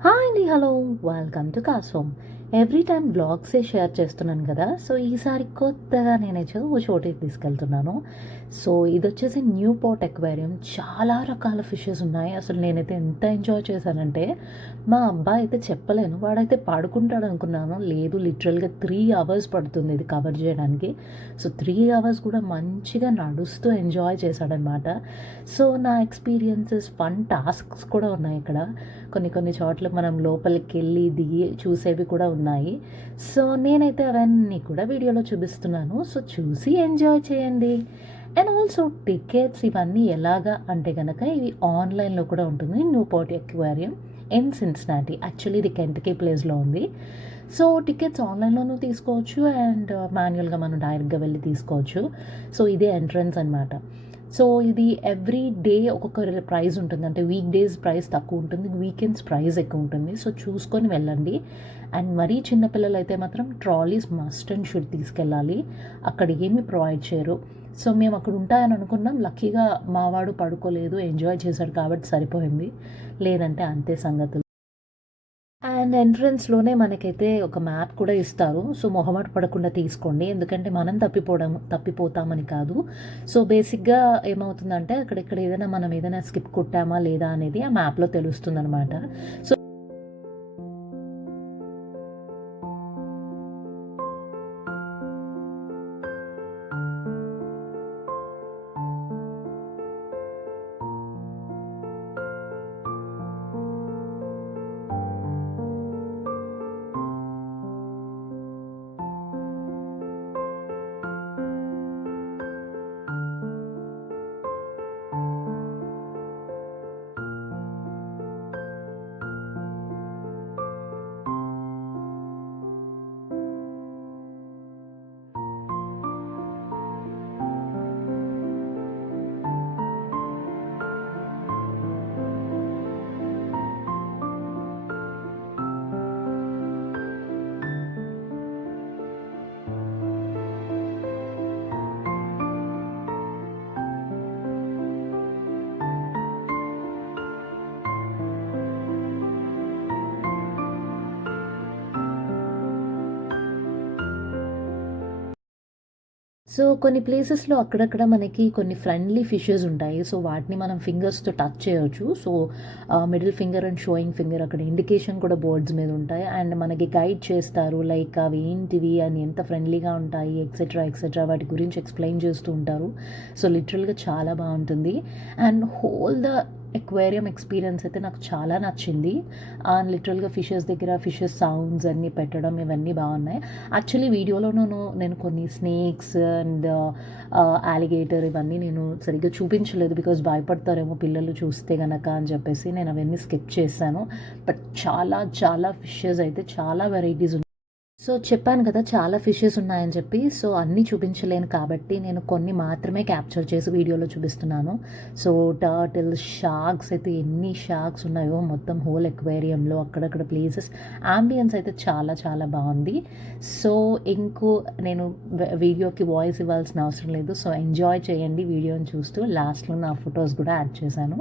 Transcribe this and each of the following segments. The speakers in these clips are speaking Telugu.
హాయ్ అండి. హలో. వెల్కమ్ టు కాసోమ్. ఎవ్రీ టైమ్ వ్లాగ్సే షేర్ చేస్తున్నాను కదా! సో, ఈసారి కొత్తగా నేనైతే ఓ చోటికి తీసుకెళ్తున్నాను. సో, ఇదొచ్చేసి న్యూ పోర్ట్ అక్వేరియం. చాలా రకాల ఫిషెస్ ఉన్నాయి. అసలు నేనైతే ఎంత ఎంజాయ్ చేశానంటే, మా అబ్బాయి అయితే చెప్పలేను. వాడైతే పడుకుంటాడనుకున్నాను. లేదు, లిటరల్‌గా 3 అవర్స్ పడుతుంది ఇది కవర్ చేయడానికి. సో, 3 అవర్స్ కూడా మంచిగా నడుస్తూ ఎంజాయ్ చేశాడనమాట. సో, నా ఎక్స్‌పీరియన్సెస్, ఫన్ టాస్క్స్ కూడా ఉన్నాయి ఇక్కడ. కొన్ని కొన్ని చోట్ల మనం లోపలికెళ్ళి దిగి చూసేవి కూడా ఉన్నాయి. సో, నేనైతే అవన్నీ కూడా వీడియోలో చూపిస్తున్నాను. సో, చూసి ఎంజాయ్ చేయండి. అండ్ ఆల్సో టికెట్స్ ఇవన్నీ ఎలాగా అంటే గనక ఇవి ఆన్‌లైన్‌లో కూడా ఉంటుంది. Newport aquarium in Cincinnati. Actually ఇది కెంటకీ ప్లేస్‌లో ఉంది. సో, టికెట్స్ ఆన్‌లైన్‌లోనూ తీసుకోవచ్చు అండ్ మాన్యువల్‌గా మనం డైరెక్ట్‌గా వెళ్లి తీసుకోవచ్చు. సో, ఇదే ఎంట్రన్స్ అనమాట. సో, ఇది ఎవ్రీ డే ఒక్కొక్క ప్రైజ్ ఉంటుంది. అంటే వీక్ డేస్ ప్రైస్ తక్కువ ఉంటుంది. వీకెండ్స్ ప్రైస్ ఎక్కువ ఉంటుంది. సో, చూసుకొని వెళ్ళండి. అండ్ మరీ చిన్న పిల్లలైతే మాత్రం ట్రాలీస్ మస్ట్ అండ్ షుడ్ తీసుకెళ్ళాలి. అక్కడ ఏమి ప్రొవైడ్ చేయరు. సో, మేము అక్కడ ఉంటాయని అనుకున్నాం. లక్కీగా మా వాడు పడుకోలేదు. ఎంజాయ్ చేశాడు కాబట్టి సరిపోయింది. లేదంటే అంతే సంగతులు. అండ్ ఎంట్రన్స్‌లోనే మనకైతే ఒక మ్యాప్ కూడా ఇస్తారు. సో, మొహమాట పడకుండా తీసుకోండి. ఎందుకంటే మనం తప్పిపోతామని కాదు. సో, బేసిక్‌గా ఏమవుతుందంటే అక్కడిక్కడ ఏదైనా మనం ఏదైనా స్కిప్ కొట్టామా లేదా అనేది ఆ మ్యాప్‌లో తెలుస్తుందనమాట. సో కొన్ని ప్లేసెస్‌లో అక్కడక్కడ మనకి కొన్ని ఫ్రెండ్లీ ఫిషెస్ ఉంటాయి. సో, వాటిని మనం ఫింగర్స్‌తో టచ్ చేయొచ్చు. So, middle finger and sowing finger అక్కడ ఇండికేషన్ కూడా బోర్డ్స్ మీద ఉంటాయి. అండ్ మనకి గైడ్ చేస్తారు. లైక్ అవి ఏంటివి అని ఎంత ఫ్రెండ్లీగా ఉంటాయి ఎక్సెట్రా, ఎక్సెట్రా వాటి గురించి ఎక్స్‌ప్లెయిన్ చేస్తూ ఉంటారు. సో, లిటరల్‌గా చాలా బావుంటుంది. And whole the aquarium experience అయితే నాకు చాలా నచ్చింది. లిటరల్‌గా ఫిషెస్ దగ్గర ఫిషెస్ సౌండ్స్ అన్నీ పెట్టడం ఇవన్నీ బావున్నాయి. యాక్చువల్లీ వీడియోలోనూ నేను కొన్ని స్నేక్స్ అండ్ అలిగేటర్ ఇవన్నీ నేను సరిగ్గా చూపించలేదు. బికాజ్ భయపడతారేమో పిల్లలు చూస్తే గనక అని చెప్పేసి నేను అవన్నీ స్కిప్ చేశాను. బట్ చాలా చాలా ఫిషెస్ అయితే చాలా వెరైటీస్ ఉన్నాయి. సో, చెప్పాను కదా! చాలా ఫిషెస్ ఉన్నాయని చెప్పి. సో, అన్నీ చూపించలేను కాబట్టి నేను కొన్ని మాత్రమే క్యాప్చర్ చేసి వీడియోలో చూపిస్తున్నాను. సో, టర్టిల్స్, షార్క్స్ అయితే ఎన్ని షార్క్స్ ఉన్నాయో మొత్తం హోల్ అక్వేరియంలో అక్కడక్కడ ప్లేసెస్. యాంబియన్స్ అయితే చాలా చాలా బావుంది. సో, నేను వీడియోకి వాయిస్ ఇవ్వాల్సిన అవసరం లేదు. సో, ఎంజాయ్ చేయండి వీడియోని చూస్తూ. లాస్ట్‌లో నా ఫోటోస్ కూడా యాడ్ చేశాను.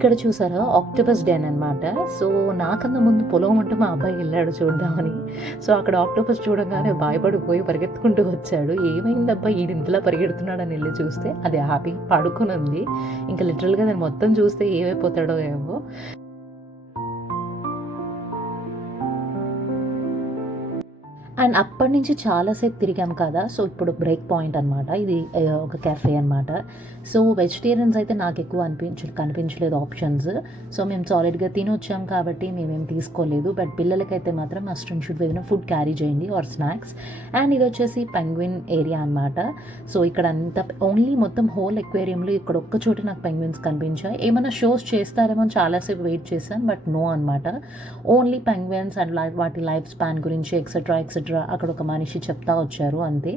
ఇక్కడ చూసారా ఆక్టోపస్ డెన్ అనమాట. సో నాకన్నా ముందు పొలం ఉంటే మా అబ్బాయి వెళ్ళాడు చూద్దామని. సో అక్కడ ఆక్టోపస్ చూడంగానే భయపడిపోయి పరిగెత్తుకుంటూ వచ్చాడు. ఏమైందబ్బా ఈడు ఇంతలా పరిగెడుతున్నాడని వెళ్ళి చూస్తే అది హ్యాపీ పడుకుని ఉంది. ఇంకా లిటరల్గా నేను మొత్తం చూస్తే ఏమైపోతాడో ఏమో. అండ్ అప్పటి నుంచి చాలాసేపు తిరిగాం కదా! సో, ఇప్పుడు బ్రేక్ పాయింట్ అనమాట. ఇది ఒక కెఫే అనమాట. సో, వెజిటేరియన్స్ అయితే నాకెక్కువ కనిపించలేదు ఆప్షన్స్. సో, మేము సాలిడ్‌గా తినొచ్చాం కాబట్టి మేమేం తీసుకోలేదు. బట్ పిల్లలకైతే మాత్రం మస్ట్ అండ్ షుడ్ ఏదైనా ఫుడ్ క్యారీ చేయండి ఆర్ స్నాక్స్. అండ్ ఇదొచ్చేసి పెంగ్విన్ ఏరియా అనమాట. సో, ఇక్కడ అంతా ఓన్లీ మొత్తం హోల్ అక్వేరియంలో ఇక్కడ ఒక్క చోట నాకు పెంగ్విన్స్ కనిపించాయి. ఏమన్నా షోస్ చేస్తారేమో అని చాలాసేపు వెయిట్ చేశాను. బట్ నో అనమాట. ఓన్లీ పెంగ్విన్స్ అండ్ వాటి లైఫ్ స్పాన్ గురించి ఎక్సెట్రా ఎక్సెట్రా అక్కడ ఒక మనిషి చెప్తా వచ్చారు అంతే.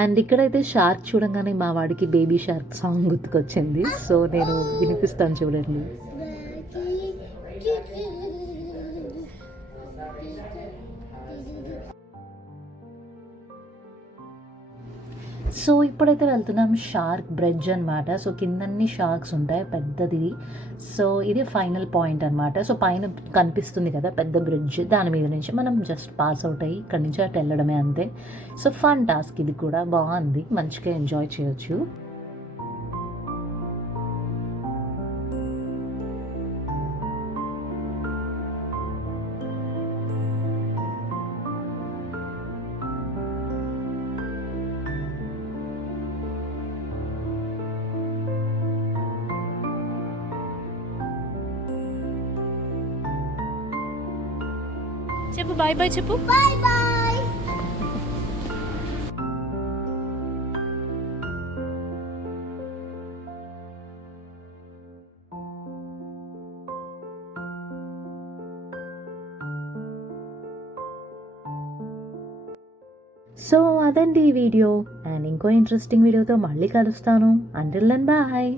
అండ్ ఇక్కడైతే షార్క్ చూడంగానే మా వాడికి బేబీ షార్క్ సాంగ్ గుర్తుకొచ్చింది. సో నేను వినిపిస్తాను చూడండి. సో ఇప్పుడైతే వెళ్తున్నాం షార్క్ బ్రిడ్జ్ అనమాట. సో కిందన్ని షార్క్స్ ఉంటాయి పెద్దది. సో ఇది ఫైనల్ పాయింట్ అనమాట. సో పైన కనిపిస్తుంది కదా పెద్ద బ్రిడ్జ్, దాని మీద నుంచి మనం జస్ట్ పాస్ అవుట్ అయ్యి ఇక్కడి నుంచి అటు వెళ్ళడమే అంతే. సో ఫన్ టాస్క్ ఇది కూడా బాగుంది, మంచిగా ఎంజాయ్ చేయొచ్చు. చెప్పు బాయ్ బాయ్ చెప్పు. Bye bye. సో అదండి ఈ వీడియో. అండ్ ఇంకో ఇంట్రెస్టింగ్ వీడియోతో మళ్ళీ కలుస్తాను. Until then bye.